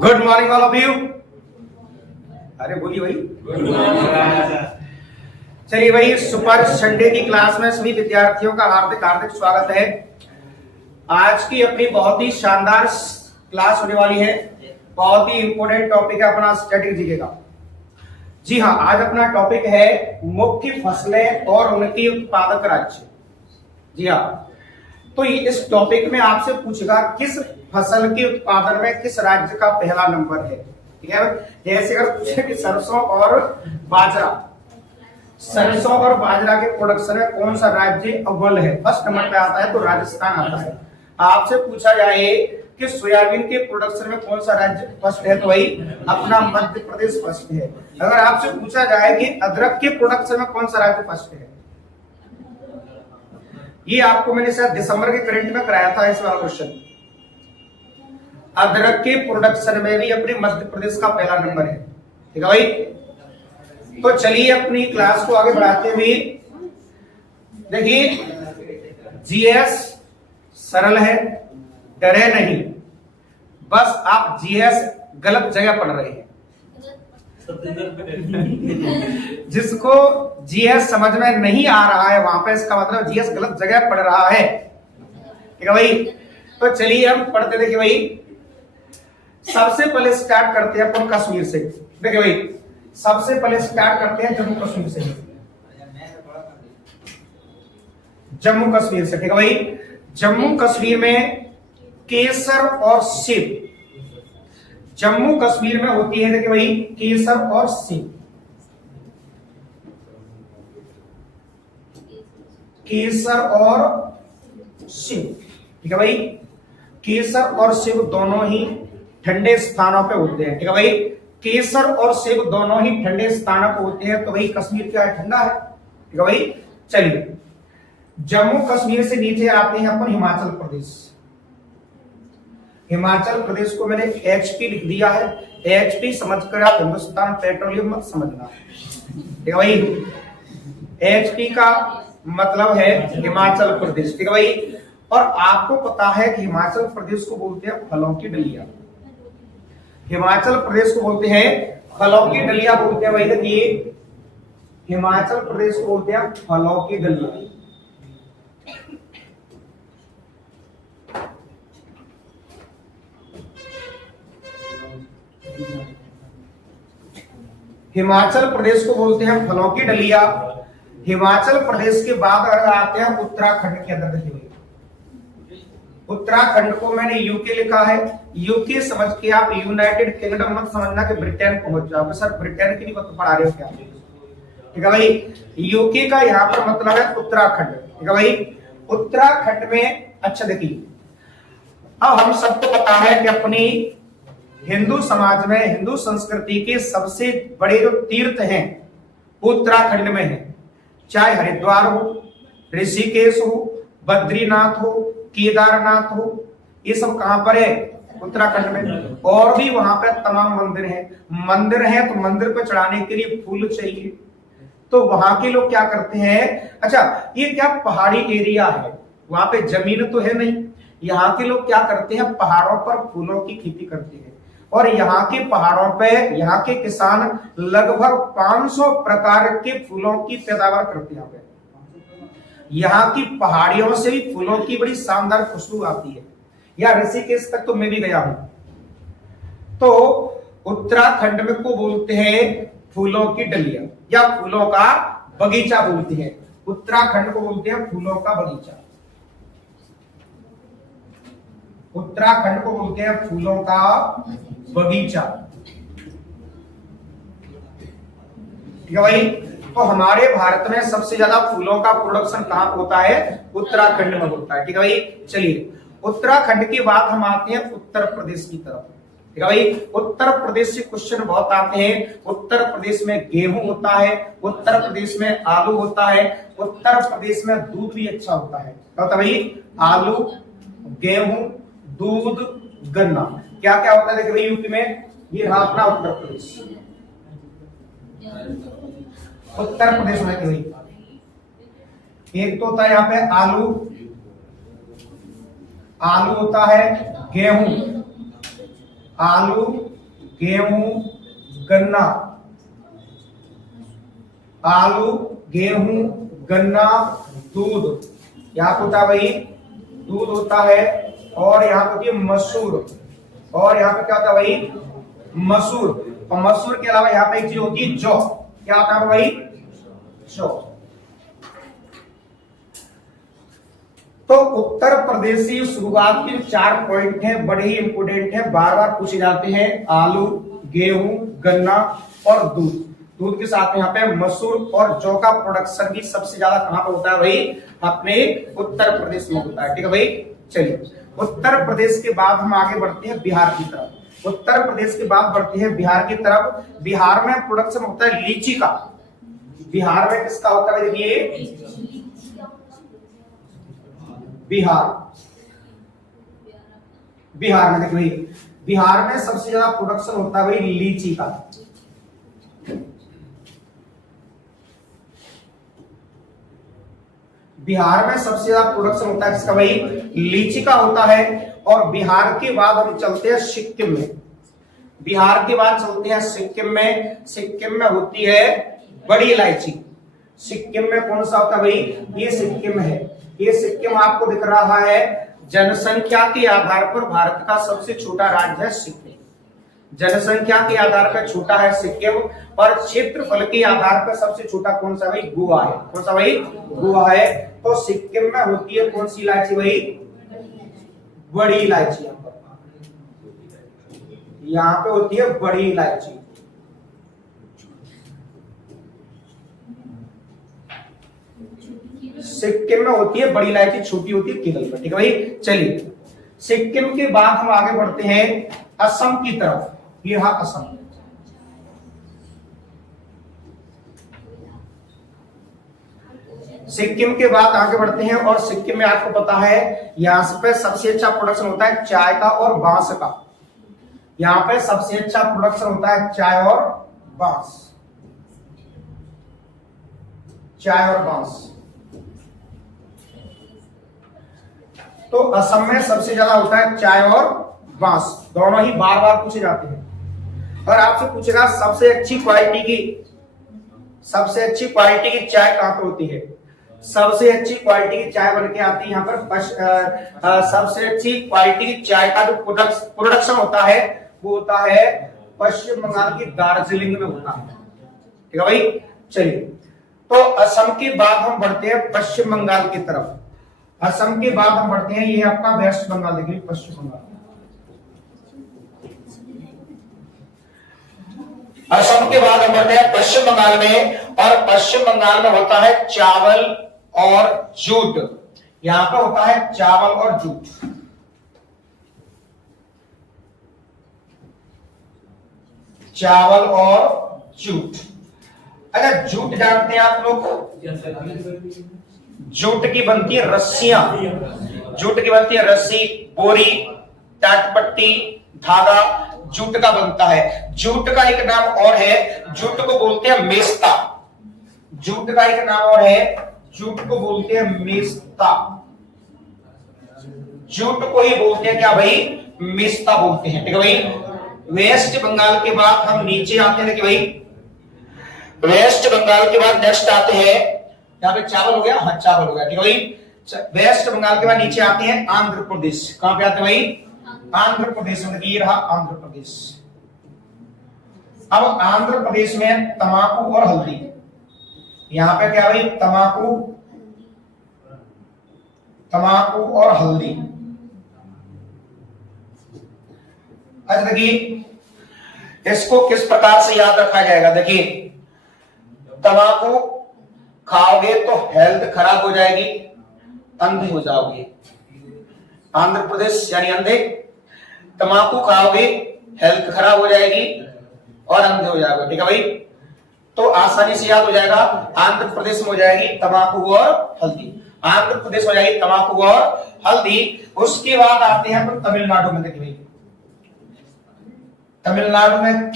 Good morning all of you. अरे बोलिए भाई। Good morning. चलिए भाई, सुपर संडे की क्लास में सभी विद्यार्थियों का हार्दिक हार्दिक स्वागत है। आज की अपनी बहुत ही शानदार क्लास होने वाली है। बहुत ही इंपॉर्टेंट टॉपिक है अपना स्टैटिक जीके का। जी हाँ, आज अपना टॉपिक है मुख्य फसलें और उनकी उत्पादक राज्य। जी हाँ, तो इस टॉपिक में आपसे पूछेगा किस फसल के उत्पादन में किस राज्य का पहला नंबर है। ठीक है, जैसे अगर पूछे कि सरसों और बाजरा, सरसों और बाजरा के प्रोडक्शन में कौन सा राज्य अव्वल है, फर्स्ट नंबर पे आता है तो राजस्थान आता है। आपसे पूछा जाए कि सोयाबीन के प्रोडक्शन में कौन सा राज्य फर्स्ट है, तो वही अपना मध्य प्रदेश फर्स्ट है। अगर आपसे पूछा जाए कि अदरक के प्रोडक्शन में कौन सा राज्य फर्स्ट है, ये आपको मैंने शायद दिसंबर के करंट में कराया था इस वाला क्वेश्चन। अदरक के प्रोडक्शन में भी अपने मध्य प्रदेश का पहला नंबर है। ठीक है भाई, तो चलिए अपनी क्लास को आगे बढ़ाते हुए देखिए, जीएस सरल है, डरे नहीं। बस आप जीएस गलत जगह पढ़ रहे हैं। जिसको जीएस समझ में नहीं आ रहा है वहां पे इसका मतलब जीएस गलत जगह पढ़ रहा है। ठीक है भाई, तो चलिए हम पढ़ते। देखिए भाई, सबसे पहले स्टार्ट करते हैं अपन कश्मीर से। देखिए भाई, सबसे पहले स्टार्ट करते हैं जम्मू कश्मीर से। जम्मू कश्मीर से, ठीक है भाई। जम्मू कश्मीर में केसर और सेब, जम्मू कश्मीर में होती है। देखिए भाई, केसर और सेब, केसर और सेब। ठीक है भाई, केसर और सेब दोनों ही ठंडे स्थानों पे होते हैं। ठीक है भाई, केसर और सेब दोनों ही ठंडे स्थानों पे होते हैं, तो भाई कश्मीर क्या है, ठंडा है। ठीक है भाई, चलिए जम्मू कश्मीर से नीचे आते हैं अपन हिमाचल प्रदेश। हिमाचल प्रदेश को मैंने एचपी लिख दिया है। एचपी समझकर आप हिंदुस्तान पेट्रोलियम मत समझना। ठीक है भाई, एचपी का मतलब है हिमाचल प्रदेश। ठीक है भाई, और आपको पता है कि हिमाचल प्रदेश को बोलते हैं फलों की डलिया। हिमाचल प्रदेश को बोलते हैं फलों की डलिया बोलते हैं। भाई देखिए, हिमाचल प्रदेश को बोलते हैं फलों की डलिया। हिमाचल प्रदेश को बोलते हैं फलों की डलिया। हिमाचल प्रदेश के बाद अगर आते हैं उत्तराखंड के अंदर। देखिए, उत्तराखंड को मैंने यूके लिखा है। यूके समझ के आप यूनाइटेड किंगडम मत समझना कि ब्रिटेन पहुंच जाओगे। सर ब्रिटेन की नहीं पढ़ा रहे हो क्या? ठीक है भाई, यूके का यहाँ पर मतलब है उत्तराखंड। ठीक है भाई, उत्तराखंड में अच्छा देखिए, अब हम सबको पता है कि अपनी हिंदू समाज में, हिंदू संस्कृति के सबसे बड़े जो तीर्थ हैं उत्तराखंड में है। चाहे हरिद्वार हो, ऋषिकेश हो, बद्रीनाथ हो, केदारनाथ हो, ये सब कहां पर है? उत्तराखंड में। और भी वहां पे तमाम मंदिर हैं। मंदिर हैं तो मंदिर पर चढ़ाने के लिए फूल चाहिए, तो वहां के लोग क्या करते हैं, अच्छा ये क्या पहाड़ी एरिया है, वहां पे जमीन तो है नहीं, यहाँ के लोग क्या करते हैं, पहाड़ों पर फूलों की खेती करते हैं। और यहाँ के पहाड़ों पे यहाँ के किसान लगभग 500 प्रकार के फूलों की पैदावार करते हैं। यहाँ की पहाड़ियों से भी फूलों की बड़ी शानदार खुशबू आती है। या ऋषिकेश तक तो मैं भी गया हूं। तो उत्तराखंड में को बोलते हैं फूलों की डलिया या फूलों का बगीचा बोलते हैं। उत्तराखंड को बोलते हैं फूलों का बगीचा। उत्तराखंड को बोलते हैं फूलों का बगीचा। ठीक है भाई, तो हमारे भारत में सबसे ज्यादा फूलों का प्रोडक्शन कहां होता है? उत्तराखंड में होता है। ठीक है भाई, चलिए उत्तराखंड के बाद हम आते हैं उत्तर प्रदेश की तरफ। ठीक है भाई, उत्तर प्रदेश से क्वेश्चन बहुत आते हैं। उत्तर प्रदेश में गेहूं होता है, उत्तर प्रदेश में आलू होता है, उत्तर प्रदेश में दूध भी अच्छा होता है। क्या होता है भाई? आलू, गेहूं, दूध, गन्ना। क्या क्या होता है देखिए भाई यूपी में, ये रहा अपना उत्तर प्रदेश। उत्तर प्रदेश में एक तो होता है यहाँ पे आलू, आलू होता है, गेहूं, आलू, गेहूं, गन्ना, आलू, गेहूं, गन्ना, दूध, यहाँ पे होता है भाई दूध होता है, और यहाँ पे होती है मसूर, और यहाँ पे क्या होता है भाई मसूर, और मसूर के अलावा यहाँ पे एक चीज होती है जौ, क्या होता है भाई जौ। तो उत्तर प्रदेश की शुरुआत के 4 पॉइंट हैं, बड़े ही इंपोर्टेंट है, बार बार पूछे जाते हैं। आलू, गेहूं, गन्ना और दूध, दूध के साथ में यहाँ पे मसूर और जौ का प्रोडक्शन भी सबसे ज्यादा कहां पे होता है भाई, अपने उत्तर प्रदेश में होता है। ठीक है भाई, चलिए उत्तर प्रदेश के बाद हम आगे बढ़ते हैं बिहार की तरफ। उत्तर प्रदेश के बाद बढ़ते हैं बिहार की तरफ। बिहार में प्रोडक्शन होता है लीची का। बिहार में किसका होता है, देखिए बिहार में देखिए बिहार में सबसे ज्यादा प्रोडक्शन होता है भाई लीची का। बिहार में सबसे ज्यादा प्रोडक्शन होता है किसका भाई, लीची का होता है। और बिहार के बाद हम चलते हैं सिक्किम में। बिहार के बाद चलते हैं सिक्किम में। सिक्किम में होती है बड़ी इलायची। सिक्किम में कौन सा होता है भाई, ये सिक्किम है। ये सिक्किम आपको दिख रहा है, जनसंख्या के आधार पर भारत का सबसे छोटा राज्य है सिक्किम। जनसंख्या के आधार पर छोटा है सिक्किम, और क्षेत्रफल के आधार पर सबसे छोटा कौन सा भाई, गोवा है। कौन सा भाई, गोवा है। तो सिक्किम में होती है कौन सी इलायची भाई, बड़ी इलायची। यहाँ पे होती है बड़ी इलायची। सिक्किम में होती है बड़ी इलायची, छोटी होती है केरल में। ठीक है भाई, चलिए सिक्किम के बाद हम आगे बढ़ते हैं असम की तरफ। ये रहा असम। सिक्किम के बाद आगे बढ़ते हैं, और सिक्किम में आपको पता है यहाँ पे सबसे अच्छा प्रोडक्शन होता है चाय का और बांस का। यहाँ पे सबसे अच्छा प्रोडक्शन होता है चाय और बांस, चाय और बांस। तो असम में सबसे ज्यादा होता है चाय और बांस, दोनों ही बार बार पूछे जाते हैं। और आपसे पूछेगा सबसे अच्छी क्वालिटी की चाय कहां पे होती है। सबसे अच्छी क्वालिटी की चाय बन के आती है यहाँ पर सबसे अच्छी क्वालिटी की चाय का जो प्रोडक्शन होता है वो होता है पश्चिम बंगाल की दार्जिलिंग में होता है। ठीक है भाई, चलिए तो असम के बाद हम बढ़ते हैं पश्चिम बंगाल की तरफ। असम के बाद हम बढ़ते हैं, ये आपका वेस्ट बंगाल, देखिए पश्चिम बंगाल। असम के बाद हम बढ़ते हैं पश्चिम बंगाल में, और पश्चिम बंगाल में होता है चावल और जूट। यहां पर होता है चावल और जूट। चावल और जूट। अच्छा, जूट जानते हैं आप लोग, जूट की बनती है रस्सियां। जूट की बनती है रस्सी, बोरी, टाटपट्टी, धागा, जूट का बनता है। जूट का एक नाम और है, जूट को बोलते हैं मेस्ता। जूट का एक नाम और है, जूट को बोलते हैं मेस्ता। जूट को ही बोलते हैं क्या भाई, मेस्ता बोलते हैं। ठीक है भाई, वेस्ट बंगाल के बाद हम नीचे आते हैं। देखिए भाई, वेस्ट बंगाल के बाद नेक्स्ट आते हैं, यहाँ पे चावल हो गया, हाँ चावल हो गया। ठीक है भाई, वेस्ट बंगाल के बाद नीचे आते हैं आंध्र प्रदेश। कहां पे आते हैं भाई, आंध्र प्रदेश में। ये रहा आंध्र प्रदेश। अब आंध्र प्रदेश में तंबाकू और हल्दी। यहां पे क्या भाई, तंबाकू और हल्दी। अच्छा देखिए इसको किस प्रकार से याद रखा जाएगा। देखिए तंबाकू खाओगे तो हेल्थ खराब हो जाएगी, अंधे हो जाओगे। आंध्र प्रदेश यानी अंधे, तंबाकू खाओगे हेल्थ खराब हो जाएगी और अंधे हो जाओगे। ठीक है भाई, तो आसानी से याद हो जाएगा। आंध्र प्रदेश में हो जाएगी तंबाकू और हल्दी। आंध्र प्रदेश हो जाएगी तंबाकू और हल्दी। उसके बाद आते हैं तो तमिलनाडु में। देखिए तमिलनाडु में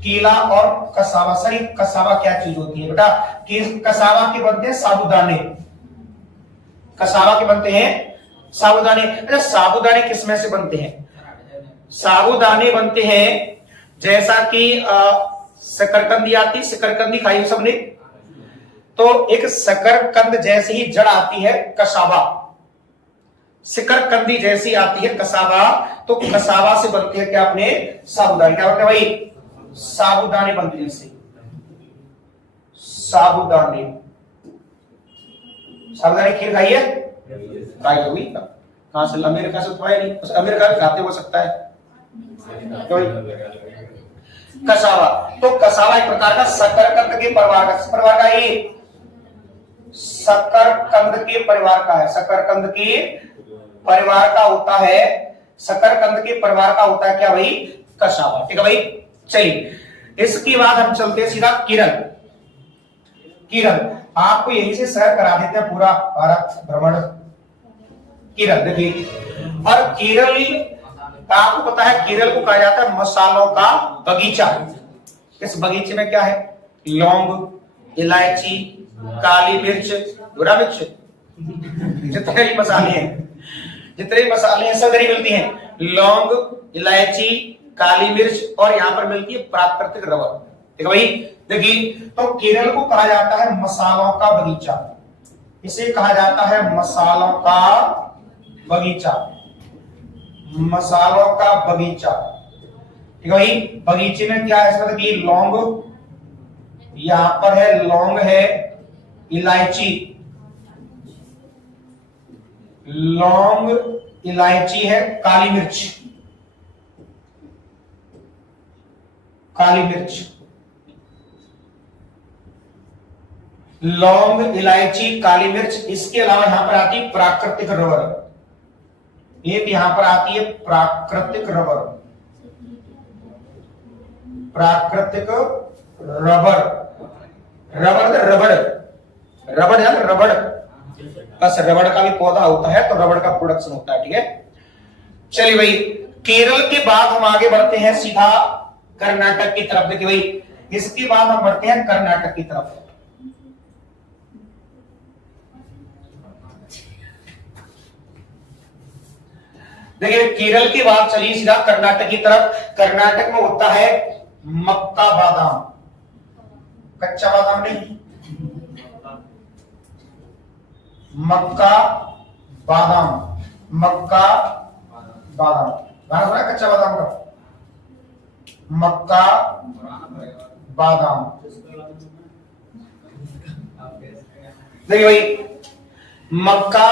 केला और कसावा। सर कसावा क्या चीज होती है बेटा, कि कसावा के बनते हैं साबूदाने। कसावा के बनते हैं साबूदाने। अच्छा, साबूदाने किस में से बनते हैं? साबूदाने बनते हैं जैसा कि शकरकंदी आती, शकरकंदी खाई हो सबने, तो एक शकरकंद जैसी ही जड़ आती है कसावा, शकरकंदी जैसी आती है कसावा, तो कसावा से बनते हैं क्या अपने साबूदाने। क्या बनते हैं भाई? साबूदाने बनते हैं इससे, साबूदाने। साबूदाने खीर खाई है? खाई होगी। कहां से? अमेरिका से तो आया नहीं, अमेरिका में खाते हो सकता है। कसावा, तो कसावा एक प्रकार का शकरकंद के परिवार का ये शकरकंद के परिवार का है, शकरकंद के परिवार का होता है, शकरकंद के परिवार का होता है क्या भाई? कसावा। ठीक है भाई। चलिए, इसके बाद हम चलते हैं सीधा केरल। केरल आपको यहीं से सैर करा देते हैं पूरा भारत भ्रमण। केरल देखिए, और केरल आपको पता है केरल को कहा जाता है मसालों का बगीचा। इस बगीचे में क्या है? लौंग, इलायची, काली मिर्च, बुरा मिर्च, जितने भी मसाले हैं, जितने भी मसाले हैं सब इधर मिलती हैं। लौंग, इलायची, काली मिर्च, और यहां पर मिलती है प्राकृतिक रबर। ठीक है भाई। देखिए, तो केरल को कहा जाता है मसालों का बगीचा, इसे कहा जाता है मसालों का बगीचा, मसालों का बगीचा। ठीक है भाई। बगीचे में क्या है? इसमें देखिए लौंग, यहां पर है लौंग, है इलायची, लौंग, इलायची है, काली मिर्च, काली मिर्च, लौंग, इलायची, काली मिर्च। इसके अलावा यहां पर आती है प्राकृतिक रबर, एक यहां पर आती है प्राकृतिक रबर, प्राकृतिक रबर, रबर रबड़, रबड़ है ना, रबड़, बस रबड़ का भी पौधा होता है तो रबड़ का प्रोडक्शन होता है। ठीक है। चलिए भाई, केरल के बाद हम आगे बढ़ते हैं सीधा कर्नाटक की तरफ। देखिए भाई, इसके बाद हम बढ़ते हैं कर्नाटक की तरफ। देखिए, केरल के बाद चलिए सीधा कर्नाटक की तरफ। कर्नाटक में होता है मक्का बादाम, कच्चा बादाम नहीं, मक्का बादाम, मक्का बादाम, गाना सुना कच्चा बादाम का? मक्का बादाम। देखिए भाई, मक्का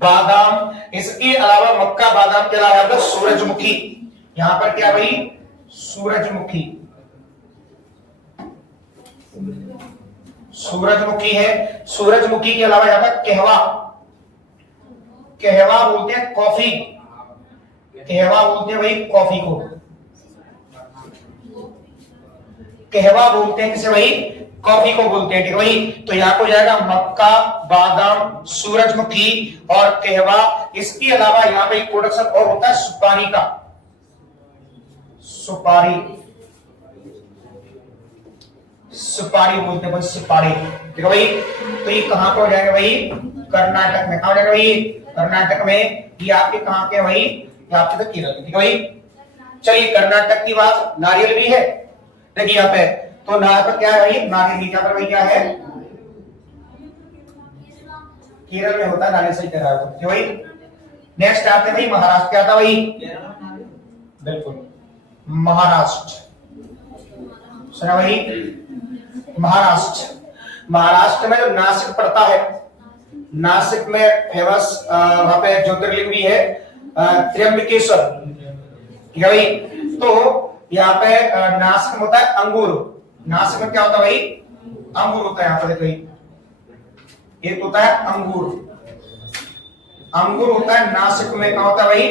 बादाम, इसके अलावा मक्का बादाम के अलावा यहां पर सूरजमुखी, यहां पर क्या भाई? सूरजमुखी, सूरजमुखी है। सूरजमुखी के अलावा यहां पर कहवा, कहवा बोलते हैं कॉफी, कहवा बोलते हैं भाई कॉफी को, कहवा बोलते हैं किसे भाई? कॉफी को बोलते हैं। ठीक है भाई। तो यहां को जाएगा मक्का, बादाम, सूरजमुखी और कहवा। इसके अलावा यहां पे एक प्रोडक्शन और होता है सुपारी का, सुपारी, सुपारी बोलते हैं भाई, सुपारी। ठीक है भाई। तो ये कहां पर हो जाएगा भाई? कर्नाटक में। कहां हो जाएगा भाई? कर्नाटक में। ये आपके कहां के भाई? ये आपके तो केरल। ठीक है भाई। चलिए, कर्नाटक की बात, नारियल भी है। देखिए यहाँ पे, तो नारियल पर क्या है भाई? नारियल की क्या पर भाई क्या है? केरल में होता है नारियल, सही कह रहा है भाई। नेक्स्ट आते हैं भाई महाराष्ट्र। क्या था भाई? बिल्कुल, महाराष्ट्र। सुना भाई? महाराष्ट्र, महाराष्ट्र में जो नासिक पड़ता है, नासिक में फेमस वहां पे ज्योतिर्लिंग भी है त्र्यंबकेश्वर। ठीक है भाई। तो यहाँ पे नासिक में होता है अंगूर, नासिक में क्या होता है भाई? अंगूर होता है। यहाँ पर देखो, एक होता है अंगूर, अंगूर होता है नासिक में। कहां होता है भाई?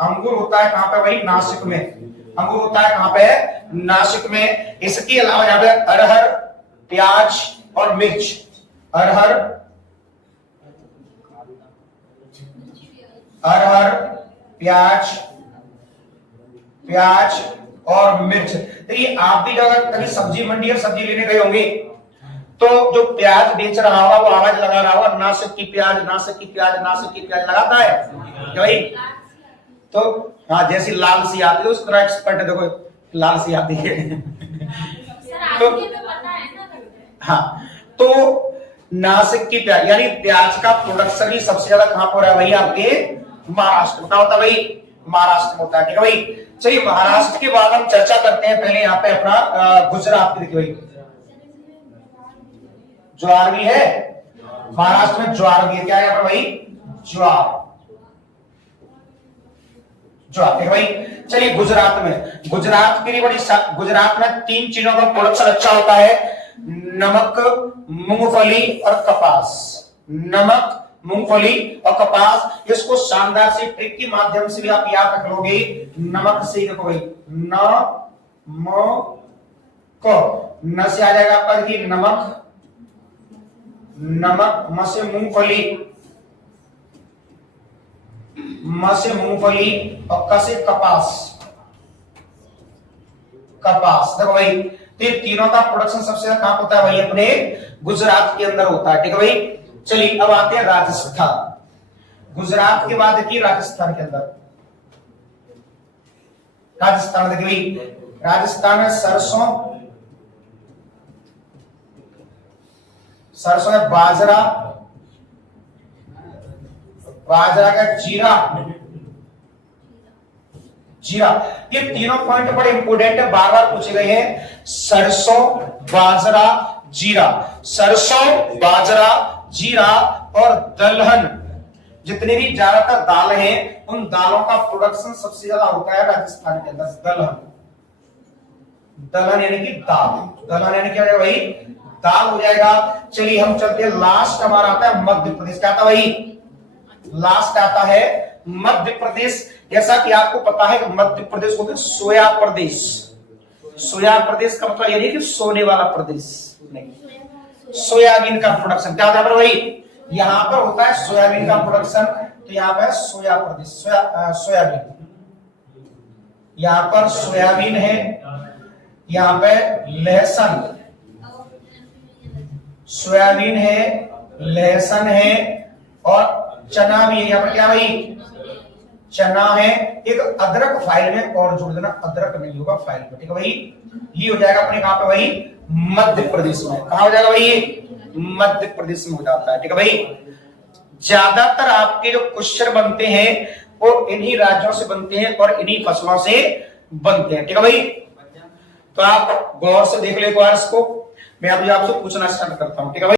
अंगूर होता है कहां पे भाई? नासिक में। अंगूर होता है कहां पे? नासिक में। इसके अलावा यहाँ पे अरहर, प्याज और मिर्च, अरहर, अरहर, प्याज, प्याज और मिर्च। तो ये आप भी अगर कभी सब्जी मंडी और सब्जी लेने गए होंगे तो जो प्याज बेच रहा होगा वो आवाज लगा रहा होगा, नासिक की प्याज, नासिक की प्याज, नासिक की प्याज, लगाता है क्या भाई? तो हाँ, जैसी लाल सी आती है उस तरह एक्सपर्ट है, देखो लाल सी आती है। तो हाँ, तो नासिक की प्याज यानी प्याज का प्रोडक्शन ही सबसे ज्यादा कहां पर हो रहा है भाई? आपके महाराष्ट्र में। होता है भाई? महाराष्ट्र में होता है, ठीक है भाई। चलिए महाराष्ट्र के बाद हम चर्चा करते हैं पहले यहाँ पे अपना गुजरात की। देखिए भाई, ज्वार भी है महाराष्ट्र में, ज्वार भी है। क्या है यहाँ पर भाई? ज्वार, ज्वार है भाई। चलिए गुजरात में, गुजरात की बड़ी, गुजरात में 3 चीजों का प्रोडक्शन अच्छा होता है, नमक, मूंगफली और कपास। नमक, मूंगफली और कपास। इसको शानदार से ट्रिक के माध्यम से भी आप याद रख लोगे। नमक से देखो भाई, न म क, न से आ जाएगा आपका देखिए नमक, नमक, म से मूंगफली, म से मूंगफली और क से कपास, कपास। देखो भाई, तो ये तीनों का प्रोडक्शन सबसे ज्यादा कहां होता है भाई? अपने गुजरात के अंदर होता है, ठीक है भाई। चलिए अब आते हैं राजस्थान। गुजरात के बाद देखिए राजस्थान के अंदर, राजस्थान देखिए भाई, राजस्थान में सरसों, सरसों है, बाजरा, बाजरा का जीरा, जीरा। ये तीनों पॉइंट बड़े इंपोर्टेंट है, बार बार पूछे गए हैं। सरसों, बाजरा, जीरा, सरसों, बाजरा, जीरा और दलहन। जितने भी ज्यादातर दाल हैं उन दालों का प्रोडक्शन सबसे ज्यादा होता है राजस्थान के अंदर। दलहन, दलहन यानी कि दाल, दलहन यानी क्या है भाई? दाल हो जाएगा। चलिए हम चलते हैं, लास्ट हमारा आता है मध्य प्रदेश। क्या आता भाई? लास्ट आता है मध्य प्रदेश। जैसा कि आपको पता है कि मध्य प्रदेश को सोया प्रदेश, सोया प्रदेश का मतलब यानी कि सोने वाला प्रदेश नहीं, सोयाबीन का प्रोडक्शन। क्या होता है भाई? यहां पर होता है सोयाबीन का प्रोडक्शन। तो यहाँ पर सोया प्रदेश, सोयाबीन, यहां पर सोयाबीन है, यहां पे लहसुन, सोयाबीन है, लहसुन है और चना भी है। यहाँ पर क्या भाई? चना है। एक अदरक फाइल में और जोड़ देना, अदरक नहीं होगा फाइल में, ठीक है भाई। ये हो जाएगा अपने कहां पे भाई? मध्य प्रदेश में। कहां हो जाएगा भाई? ये मध्य प्रदेश में हो जाता है, ठीक है भाई। ज्यादातर आपके जो क्वेश्चन बनते हैं वो इन्हीं राज्यों से बनते हैं और इन्हीं फसलों से बनते हैं, ठीक है भाई। तो आप गौर से देख ले इसको, मैं अभी आपसे पूछना स्टार्ट करता हूं, ठीक है भाई।